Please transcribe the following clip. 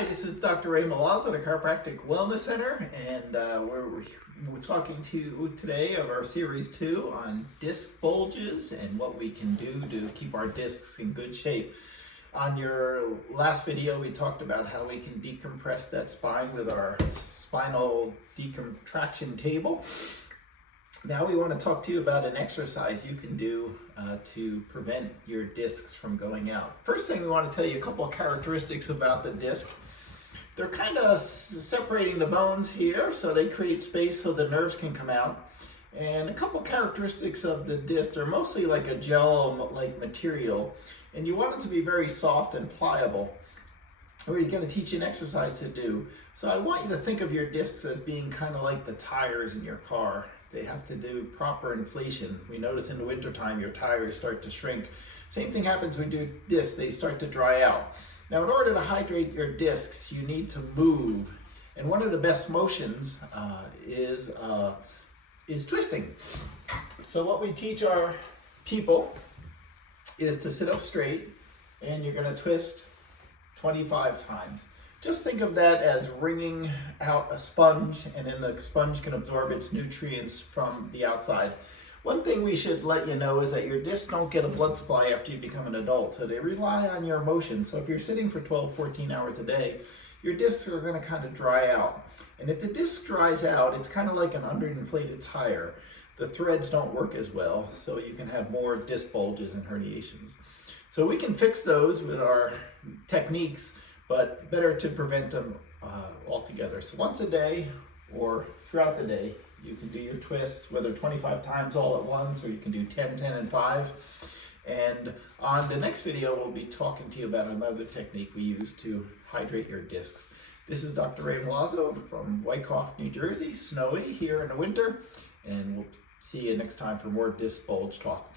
Hi, this is Dr. Ray Malazzo at the Chiropractic Wellness Center, and we're talking to you today of our Series 2 on disc bulges and what we can do to keep our discs in good shape. On your last video, we talked about how we can decompress that spine with our spinal decontraction table. Now we want to talk to you about an exercise you can do to prevent your discs from going out. First thing we want to tell you a couple of characteristics about the disc. They're kind of separating the bones here, so they create space so the nerves can come out. And a couple characteristics of the disc, they're mostly like a gel-like material, and you want it to be very soft and pliable. We're going to teach you an exercise to do. So I want you to think of your discs as being kind of like the tires in your car. They have to do proper inflation. We notice in the wintertime your tires start to shrink. Same thing happens when you do discs, they start to dry out. Now in order to hydrate your discs, you need to move. And one of the best motions is twisting. So what we teach our people is to sit up straight, and you're going to twist 25 times. Just think of that as wringing out a sponge, and then the sponge can absorb its nutrients from the outside. One thing we should let you know is that your discs don't get a blood supply after you become an adult, so they rely on your motion. So if you're sitting for 12, 14 hours a day, your discs are going to kind of dry out. And if the disc dries out, it's kind of like an underinflated tire. The threads don't work as well, so you can have more disc bulges and herniations. So we can fix those with our techniques, but better to prevent them altogether. So once a day or throughout the day, you can do your twists, whether 25 times all at once, or you can do 10, 10, and 5. And on the next video, we'll be talking to you about another technique we use to hydrate your discs. This is Dr. Ray Malazzo from Wyckoff, New Jersey. Snowy here in the winter, and we'll see you next time for more disc bulge talk.